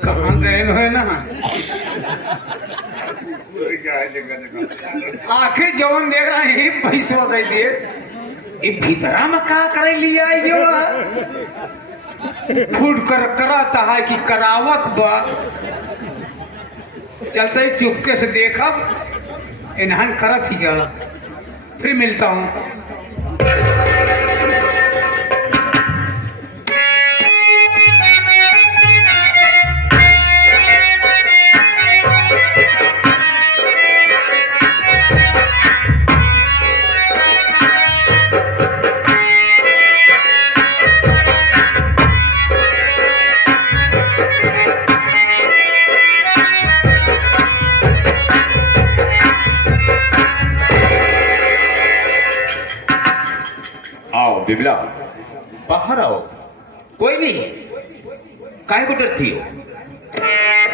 कहाँ गए है ना आखिर जवन देख रहा है पैसे दे दिए भीतरा में का करे लिया फूड कराता है कि करावत बा चलते चुपके से देखब इन्हान करत ही फिर मिलता हूँ। बिमला बाहर आओ। कोई नहीं काहे को डरती हो?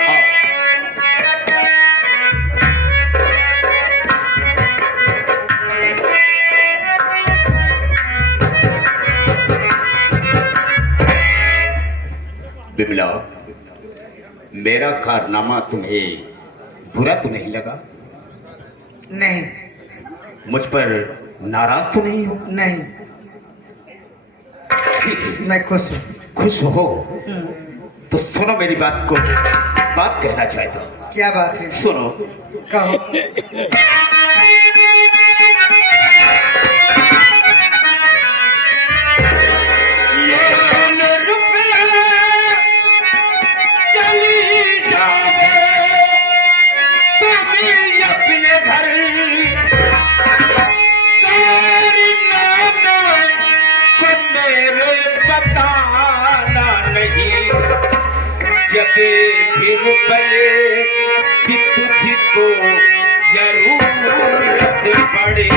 आओ। बिमला मेरा कारनामा तुम्हें बुरा तो नहीं लगा? नहीं। मुझ पर नाराज तो नहीं हो? नहीं। ठीक है मैं खुश हूँ। खुश हो तो सुनो मेरी बात को, बात कहना चाहता हूँ। क्या बात है? सुनो। कहो। जब भी रुपये की तुझको जरूरत पड़े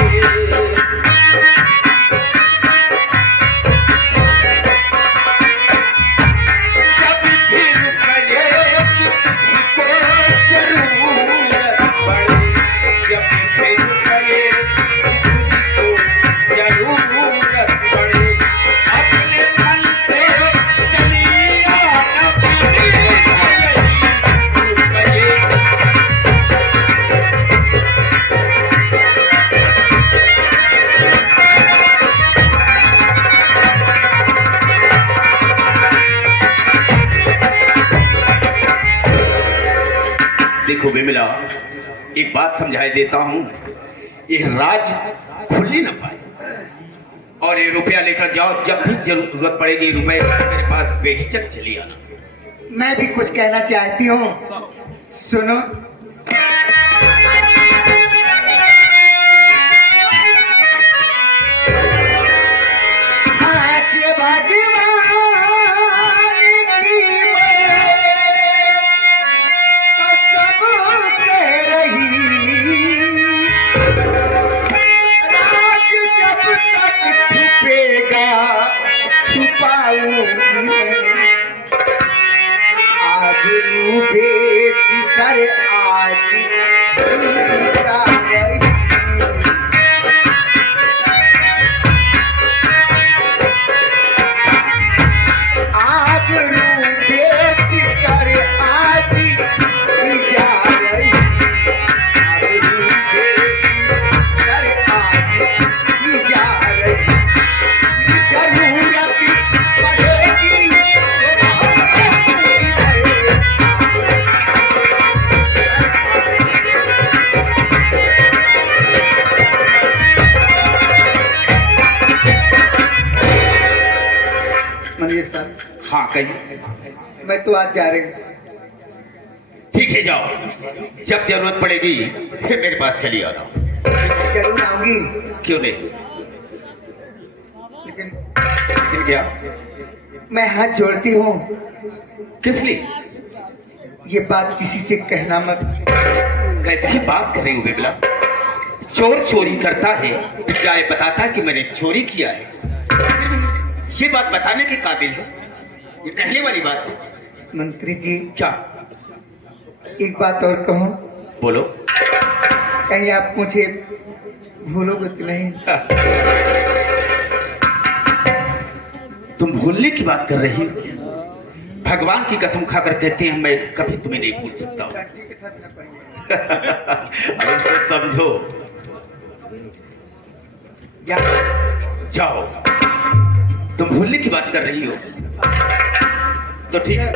जब भी रुपये की तुझको जरूरत पड़े जब भी रुपये की तुझको जरूरत पड़े अपने मन पे चली आना देखो बिमला एक बात समझाई देता हूँ, ये राज खुलने न पाए और ये रुपया लेकर जाओ, जब भी जरूरत पड़ेगी रुपए मेरे पास बेहिचक चली आना। मैं भी कुछ कहना चाहती हूँ, सुनो। हाँ कही। मैं तो आज जा रही हूँ। ठीक है जाओ, जब जरूरत पड़ेगी फिर मेरे पास चली आना। जरूर आऊंगी। क्यों नहीं? लेकिन क्या? मैं हाथ जोड़ती हूँ। किस लिए? ये बात किसी से कहना मत। कैसी बात कर रही हो बिमला? चोर चोरी करता है तो क्या ये बताता कि मैंने चोरी किया है? ये बात बताने के काबिल है, ये कहने वाली बात है। मंत्री जी क्या? एक बात और कहूं? बोलो। कहीं आप मुझे भूलोगे तो नहीं। तुम भूलने की बात कर रही हो? भगवान की कसम खाकर कहते हैं मैं कभी तुम्हें नहीं भूल सकता हूं। अब तो समझो, जाओ। तुम भूलने की बात कर रही हो तो ठीक है।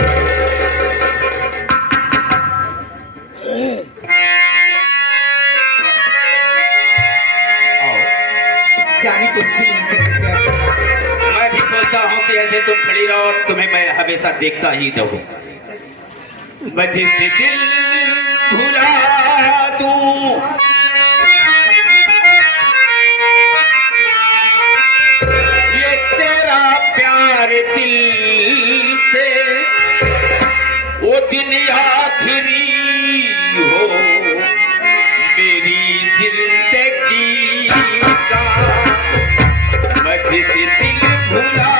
आओ। जाने को मैं भी सोचता हूँ कि ऐसे तुम खड़ी रहो और तुम्हें मैं हमेशा देखता ही रहूं। मैं जिसे दिल भुला दूं, ये तेरा प्यार दिल से वो दिन आखिरी हो मेरी जिंदगी का। मैं जिसे दिल भुला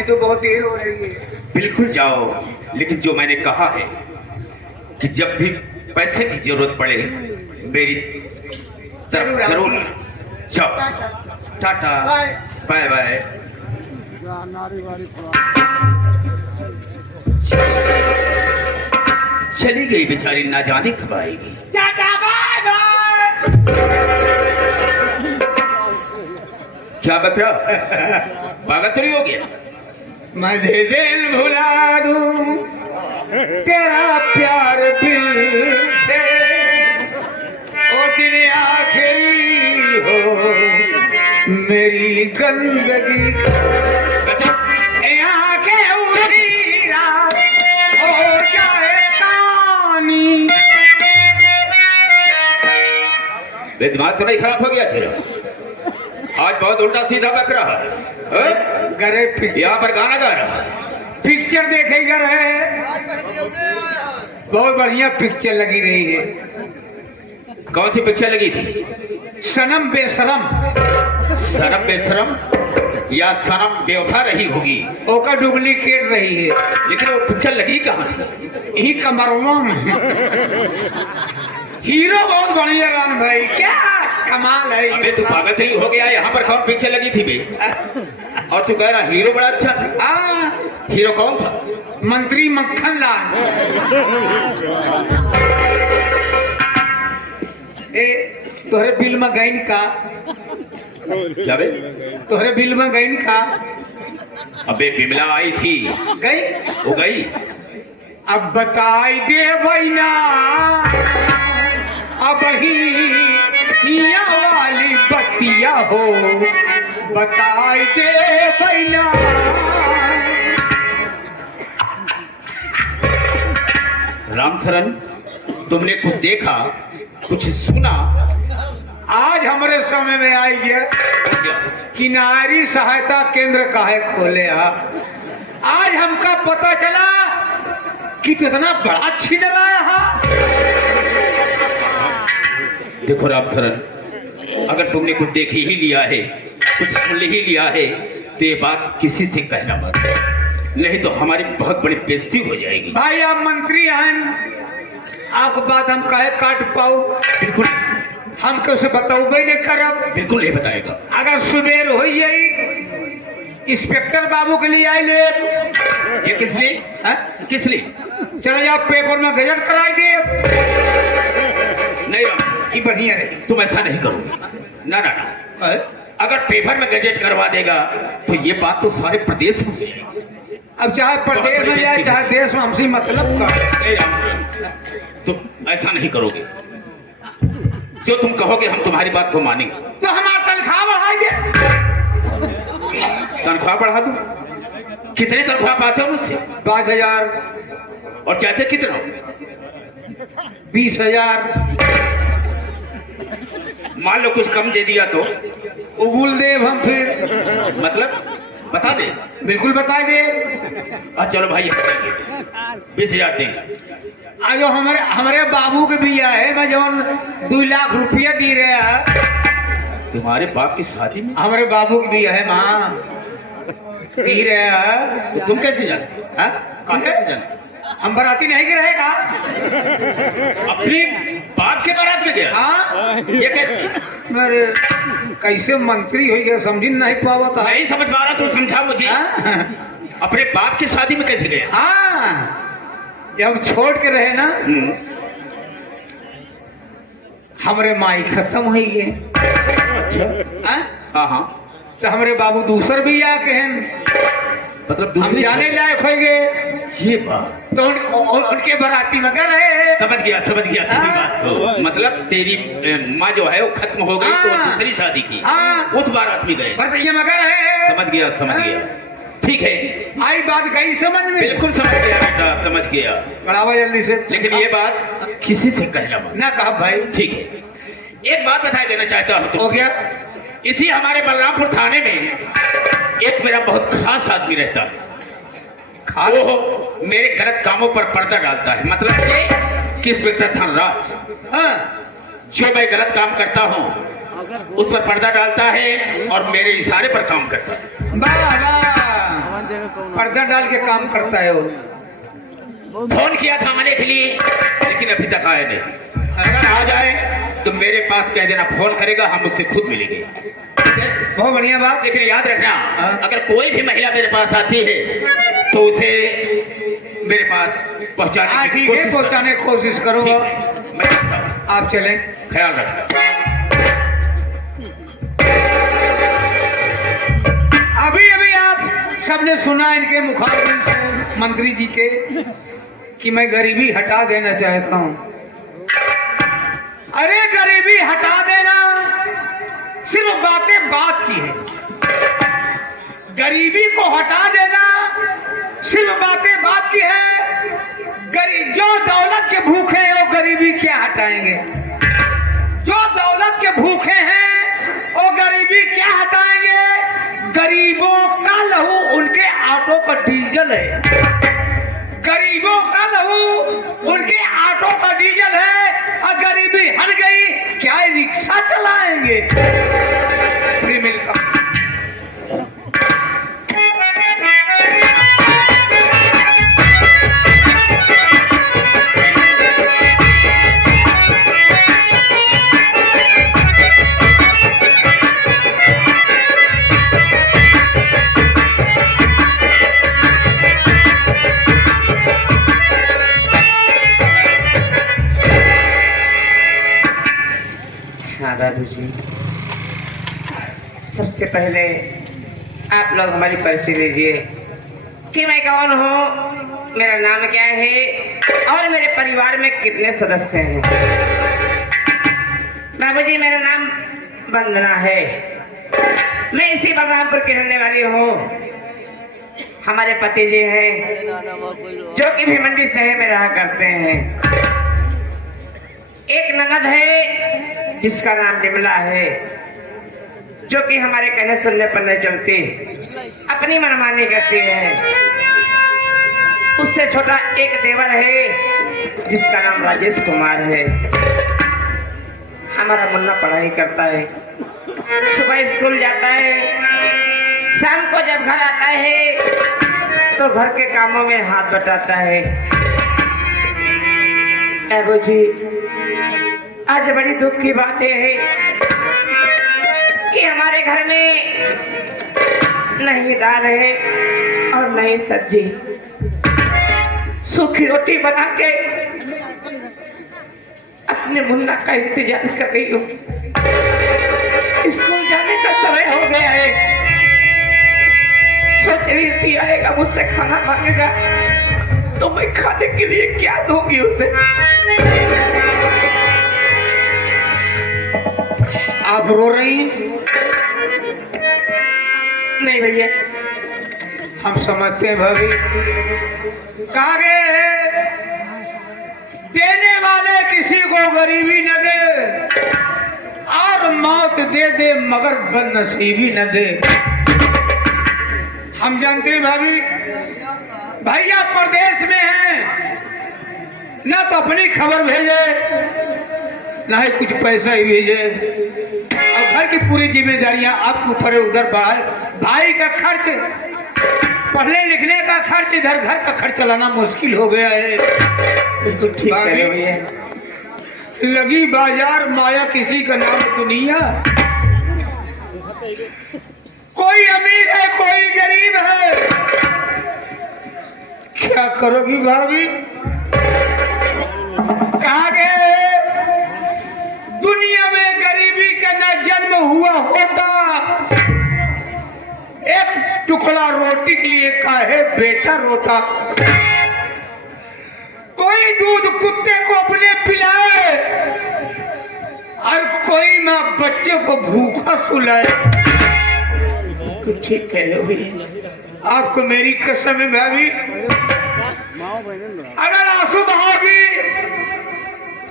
तो बहुत देर हो रही है। बिल्कुल जाओ, लेकिन जो मैंने कहा है कि जब भी पैसे की जरूरत पड़े मेरी तरफ जरूर जाओ। Tata, bye bye. चली गई बेचारी, ना जाने कब आएगी। क्या बकरा पागल चोरी हो गया? मैं दिल भुला दूं तेरा प्यार दिल से, ओ दिन आखिरी हो मेरी गंदगी। आंखें उठी रात हो जाए पानी। दिमाग तो नहीं खराब हो गया तेरा? आज बहुत उल्टा सीधा बक रहा है। गरे यहाँ पर गाना गा रहा, पिक्चर देखेगा रहे, बहुत बढ़िया पिक्चर लगी रही है। कौन सी पिक्चर लगी थी? सनम बेशरम। शरम बेशरम या शरम बेवफा रही होगी, ओका डुप्लीकेट रही है। लेकिन वो पिक्चर लगी कहाँ से? यही कमरवा में। हीरो बहुत बढ़िया रान भाई, क्या कमाल है। अबे तू पागल चली हो गया? यहाँ पर कौन पिक्चर लगी थी बे? और तू कह रहा हीरो बड़ा अच्छा था? हीरो कौन था? मंत्री मक्खन लाल। ए तोहरे बिल में गई का? क्या बे? तोहरे बिल में गई का? अबे बिमला आई थी, गई? वो गई। अब बताई दे बैना अब ही हिया वाली बतिया हो, बताई दे बैना। रामशरण, तुमने कुछ देखा, कुछ सुना? आज हमारे समय में आई है कि नारी सहायता केंद्र काहे खोले हा। आज हमका पता चला कि कितना बड़ा छीन लाया हा। देखो रामशरण, अगर तुमने कुछ देख ही लिया है, कुछ सुन ही लिया है, तो ये बात किसी से कहना मत, नहीं तो हमारी बहुत बड़ी बेइज्जती हो जाएगी। भाई आप मंत्री हैं, आपको बात हम काहे काट पाऊ? बिल्कुल, हम कैसे बताऊबे नहीं करब। बिल्कुल नहीं बताएगा। अगर सुबेर हो जाई इंस्पेक्टर बाबू के लिए आई ले। ये किस लिए? हैं? किस लिए? चले जाओ पेपर में गजट कराई दे। नहीं राम, ये बढ़िया रही। तुम ऐसा नहीं करोगे। ना ना ना, अगर पेपर में गजट करवा देगा तो ये बात तो सारे प्रदेश में जाएगी। अब चाहे प्रदेश में जाए चाहे देश में, हमसे मतलब का। नहीं रामचंद्र, तुम ऐसा नहीं करोगे। जो तुम कहोगे हम तुम्हारी बात को मानेंगे। तो हमारा तनख्वाह बढ़ाइए। तनख्वाह बढ़ा दूं? कितने तनख्वाह पाते हो मुझसे? 5,000। और चाहते कितना? 20,000। मान लो कुछ कम दे दिया तो? उगुल देव हम फिर। मतलब बता दे। बिल्कुल बता दे। चलो भाई 20,000 देंगे। आज हमारे बाबू के बिया है, मैं जवन 2 लाख रुपया दी रहे हैं। तुम्हारे बाप की शादी में? हमारे बाबू की बिया है माँ, दी रहे हैं। तो तुम कैसे जानते? कौन कैसे जानते? हम बराती नहीं के रहेगा। अपने बाप के बारात में गया? हाँ, ये कैसे? मेरे कैसे मंत्री हो गया समझ नहीं पावा था। नहीं समझ पा रहा, तो समझा मुझे। अपने बाप की शादी में कैसे गया? हाँ, जब छोड़ के रहे ना, हमारे माई खत्म हो गए। अच्छा। हाँ हाँ। तो हमारे बाबू दूसर भी आके हैं, मतलब हम दूसरी जाने लायक हो गए। ये बात तो उनके बराती में कर रहे। समझ गया तेरी बात को। मतलब तेरी माँ जो है वो खत्म हो गई, तो दूसरी शादी की, उस बारात में गए। बरतिया में कर रहे। समझ गया। ठीक है, आई बात गई समझ में? बिल्कुल समझ गया बेटा, समझ गया। बढ़ावा जल्दी से। लेकिन ये बात किसी से कहना मत। ना कहा भाई। ठीक है, एक बात बता देना चाहता हूँ। हो गया। इसी हमारे बलरामपुर थाने में एक मेरा बहुत खास आदमी रहता है। वो मेरे गलत कामों पर पर्दा डालता है। मतलब ये कि इंस्पेक्टर धनराज, जो मैं गलत काम करता हूँ उस पर पर्दा डालता है और मेरे इशारे पर काम करता है। वाह, पर्दा डाल के काम करता है वो। फोन किया था आने के लिए, लेकिन अभी तक आया नहीं। अगर आ जाए तो मेरे पास कह देना, फोन करेगा, हम उससे खुद मिलेंगे। बहुत बढ़िया बात। लेकिन याद रखना, अगर कोई भी महिला मेरे पास आती है तो उसे मेरे पास पहुंचाने की कोशिश पहुंचाने की कोशिश करूंगा। आप चलें, ख्याल रखना। अभी आप सबने सुना इनके मुखारबिन से, मंत्री जी के, कि मैं गरीबी हटा देना चाहता हूं। अरे गरीबी हटा देना सिर्फ बात की है। गरीबी को हटा देना सिर्फ बात की है। जो दौलत के भूखे हैं वो गरीबी क्या हटाएंगे? जो दौलत के भूखे हैं वो गरीबी क्या हटाएंगे? गरीबों का लहू उनके ऑटो का डीजल है। गरीबों का लहू उनके ऑटो का डीजल है। और गरीबी हट गई, क्या रिक्शा चलाएंगे? फ्री मिलता। हाँ दादू जी, सबसे पहले आप लोग हमारी परिचय लीजिए कि मैं कौन हूँ, मेरा नाम क्या है और मेरे परिवार में कितने सदस्य हैं। बाबू जी, मेरा नाम वंदना है, मैं इसी बलरामपुर की रहने वाली हूँ। हमारे पति जी हैं जो कि भिमंडी शहर में रहा करते हैं। एक ननद है जिसका नाम विमला है, जो कि हमारे कहने सुनने पर नहीं चलती, अपनी मनमानी करती है। उससे छोटा एक देवर है जिसका नाम राजेश कुमार है। हमारा मुन्ना पढ़ाई करता है, सुबह स्कूल जाता है, शाम को जब घर आता है तो घर के कामों में हाथ बटाता है। एगो जी, आज बड़ी दुख की बात है कि हमारे घर में नहीं दाल है और नहीं सब्जी। सूखी रोटी बना के अपने मुन्ना का इंतजार कर रही हूँ। स्कूल जाने का समय हो गया है, सोच रही थी आएगा मुझसे खाना मांगेगा तो मैं खाने के लिए क्या दूंगी उसे। आप रो रही हैं? नहीं भैया, हम समझते हैं भाभी। कहा गए है, देने वाले किसी को गरीबी न दे और मौत दे दे मगर बदनसीबी न दे। हम जानते हैं भाभी, भैया प्रदेश में हैं, ना तो अपनी खबर भेजे ना ही कुछ पैसा ही भेजे, और घर की पूरी जिम्मेदारियां आपके ऊपर है। उधर भाई का खर्च, पढ़ने लिखने का खर्च, इधर घर का खर्च चलाना मुश्किल हो गया है। बिल्कुल ठीक है भैया। लगी बाजार माया किसी का नाम दुनिया, कोई अमीर है कोई गरीब है, क्या करोगी भाभी? कहा गए दुनिया में गरीबी का न जन्म हुआ होता, एक टुकड़ा रोटी के लिए काहे बेटा रोता। कोई दूध कुत्ते को अपने पिलाए और कोई माँ बच्चे को भूखा सुलाए। ठीक कह रहे हो भैया, आपको मेरी कसम है भाभी, अगर आंसू बहाओगी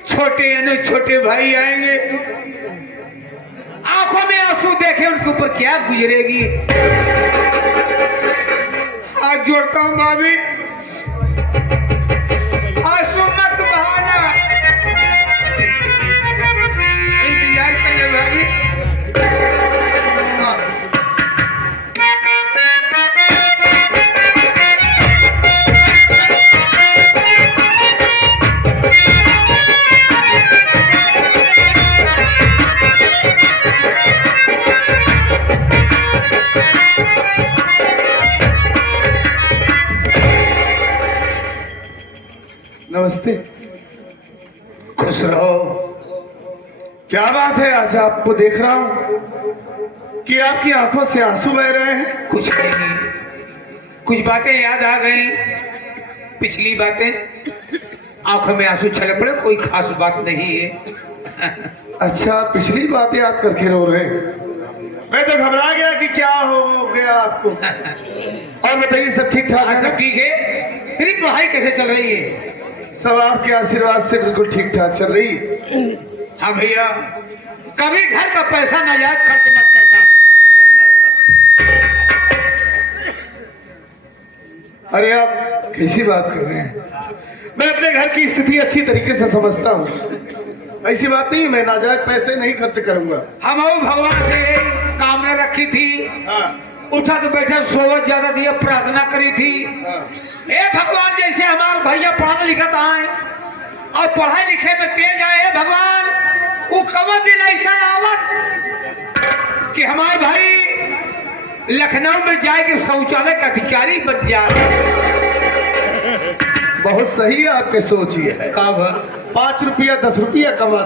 छोटे यानी छोटे भाई आएंगे, आंखों में आंसू देखे उनके ऊपर क्या गुजरेगी। हाथ जोड़ता हूँ भाभी, आंसू मत बहाना, इंतजार कर ले भाभी। नमस्ते, खुश रहो। क्या बात है? आज आपको देख रहा हूँ कि आपकी आंखों से आंसू बह रहे हैं। कुछ नहीं, कुछ बातें याद आ गई, पिछली बातें, आंखों में आंसू छलक पड़े, कोई खास बात नहीं है। अच्छा, पिछली बात याद करके रो रहे हैं? मैं तो घबरा गया कि क्या हो गया आपको। और बताइए, सब ठीक ठाक है? सब ठीक है। तेरी पढ़ाई कैसे चल रही है? सब आपके आशीर्वाद से बिल्कुल ठीक ठाक चल रही है। हाँ भैया, कभी घर का पैसा नाजायज खर्च मत करना। अरे आप कैसी बात कर रहे हैं? मैं अपने घर की स्थिति अच्छी तरीके से समझता हूँ, ऐसी बात नहीं, मैं नाजायज पैसे नहीं खर्च करूंगा। हम भगवान से कामना रखी थी, हाँ, उठा तो बैठा सोवत ज्यादा दिया, प्रार्थना करी थी। हाँ। हे भगवान, जैसे हमारे भैया पढ़ा लिखा आए और पढ़ाई लिखे में तेज आए, हे भगवान वो कब दिन ऐसा आवत कि हमारे भाई लखनऊ में जाके शौचालय का अधिकारी बन जाए। बहुत सही आपके सोच ये है। कब 5 रुपया 10 रुपया कमा